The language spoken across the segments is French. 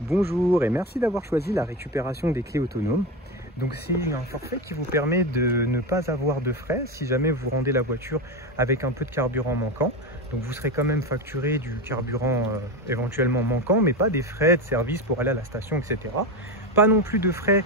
Bonjour et merci d'avoir choisi la récupération des clés autonomes. Donc c'est un forfait qui vous permet de ne pas avoir de frais si jamais vous rendez la voiture avec un peu de carburant manquant. Donc vous serez quand même facturé du carburant éventuellement manquant, mais pas des frais de service pour aller à la station, etc. Pas non plus de frais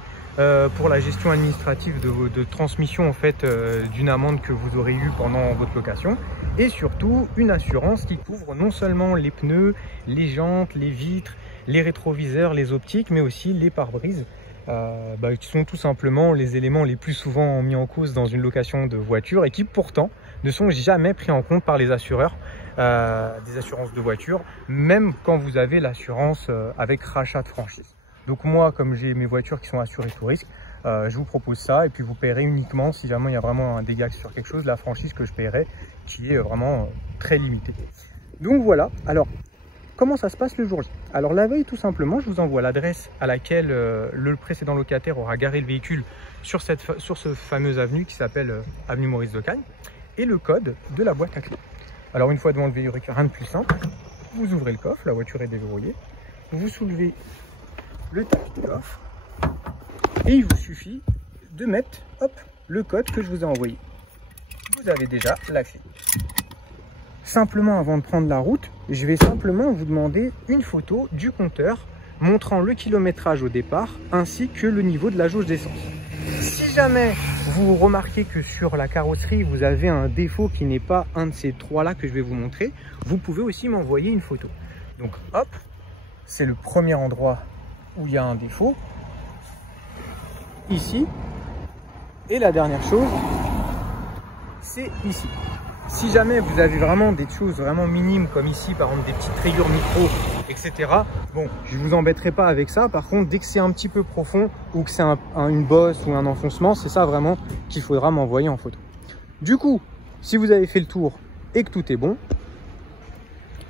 pour la gestion administrative de transmission en fait d'une amende que vous aurez eue pendant votre location. Et surtout une assurance qui couvre non seulement les pneus, les jantes, les vitres, les rétroviseurs, les optiques, mais aussi les pare-brises, qui sont tout simplement les éléments les plus souvent mis en cause dans une location de voiture et qui pourtant ne sont jamais pris en compte par les assureurs, des assurances de voiture, même quand vous avez l'assurance avec rachat de franchise. Donc moi, comme j'ai mes voitures qui sont assurées tout risque, je vous propose ça et puis vous paierez uniquement si jamais il y a vraiment un dégât sur quelque chose, la franchise que je paierai qui est vraiment très limitée. Donc voilà, alors comment ça se passe le jour J? Alors la veille, tout simplement, je vous envoie l'adresse à laquelle le précédent locataire aura garé le véhicule sur ce fameuse avenue qui s'appelle avenue Maurice Docagne et le code de la boîte à clés. Alors une fois devant le véhicule, rien de plus simple, vous ouvrez le coffre, la voiture est déverrouillée, vous soulevez le tapis de coffre et il vous suffit de mettre le code que je vous ai envoyé. Vous avez déjà la clé. Simplement, avant de prendre la route, je vais simplement vous demander une photo du compteur montrant le kilométrage au départ ainsi que le niveau de la jauge d'essence. Si jamais vous remarquez que sur la carrosserie vous avez un défaut qui n'est pas un de ces trois là que je vais vous montrer, vous pouvez aussi m'envoyer une photo. Donc hop, c'est le premier endroit où il y a un défaut, ici, et la dernière chose, c'est ici. Si jamais vous avez vraiment des choses vraiment minimes comme ici, par exemple des petites rayures micro, etc. Bon, je ne vous embêterai pas avec ça. Par contre, dès que c'est un petit peu profond ou que c'est une bosse ou un enfoncement, c'est ça vraiment qu'il faudra m'envoyer en photo. Du coup, si vous avez fait le tour et que tout est bon,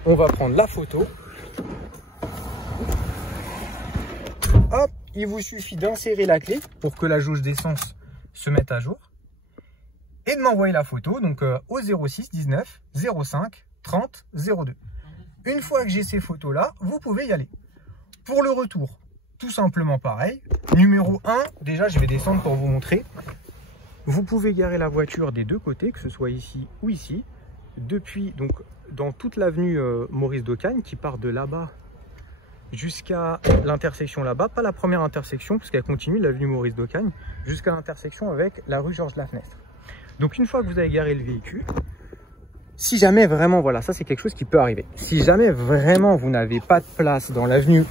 on va prendre la photo. Hop, il vous suffit d'insérer la clé pour que la jauge d'essence se mette à jour. Et de m'envoyer la photo donc au 06 19 05 30 02. Une fois que j'ai ces photos là, vous pouvez y aller. Pour le retour, tout simplement pareil. Numéro 1, déjà je vais descendre pour vous montrer. Vous pouvez garer la voiture des deux côtés, que ce soit ici ou ici. Depuis donc dans toute l'avenue Maurice Docagne qui part de là-bas jusqu'à l'intersection là-bas, pas la première intersection parce qu'elle continue l'avenue Maurice Docagne jusqu'à l'intersection avec la rue Georges Lafnestre. Donc une fois que vous avez garé le véhicule, si jamais vraiment, voilà, ça c'est quelque chose qui peut arriver. Si jamais vraiment vous n'avez pas de place dans l'avenue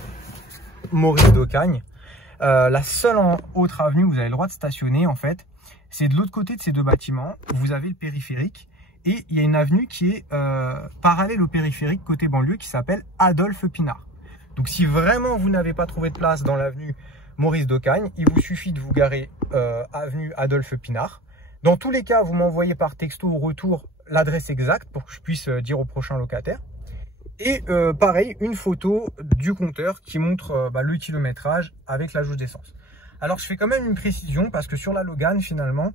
Maurice Docagne, la seule autre avenue où vous avez le droit de stationner en fait, c'est de l'autre côté de ces deux bâtiments. Vous avez le périphérique et il y a une avenue qui est parallèle au périphérique côté banlieue qui s'appelle Adolphe Pinard. Donc si vraiment vous n'avez pas trouvé de place dans l'avenue Maurice Docagne, il vous suffit de vous garer avenue Adolphe Pinard. Dans tous les cas, vous m'envoyez par texto au retour l'adresse exacte pour que je puisse dire au prochain locataire. Et pareil, une photo du compteur qui montre le kilométrage avec la jauge d'essence. Alors, je fais quand même une précision parce que sur la Logan, finalement,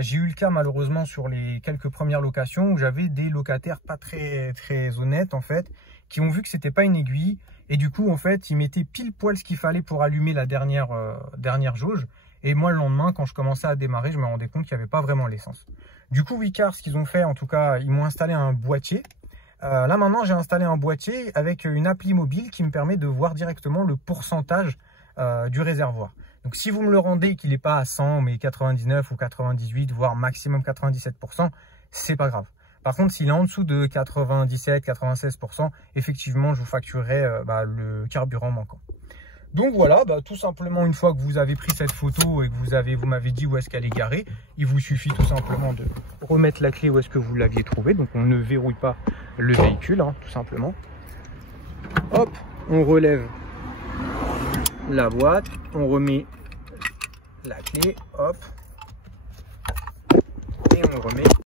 j'ai eu le cas malheureusement sur les quelques premières locations où j'avais des locataires pas très honnêtes en fait, qui ont vu que c'était pas une aiguille et du coup en fait, ils mettaient pile poil ce qu'il fallait pour allumer la dernière jauge. Et moi, le lendemain, quand je commençais à démarrer, je me rendais compte qu'il n'y avait pas vraiment l'essence. Du coup, Wicar, ce qu'ils ont fait, en tout cas, ils m'ont installé un boîtier. Là, maintenant, j'ai installé un boîtier avec une appli mobile qui me permet de voir directement le pourcentage du réservoir. Donc, si vous me le rendez qu'il n'est pas à 100, mais 99 ou 98, voire maximum 97%, c'est pas grave. Par contre, s'il est en dessous de 97, 96%, effectivement, je vous facturerai le carburant manquant. Donc voilà, tout simplement une fois que vous avez pris cette photo et que vous m'avez dit où est-ce qu'elle est garée, il vous suffit tout simplement de remettre la clé où est-ce que vous l'aviez trouvée. Donc on ne verrouille pas le véhicule, tout simplement. Hop, on relève la boîte, on remet la clé, hop, et on remet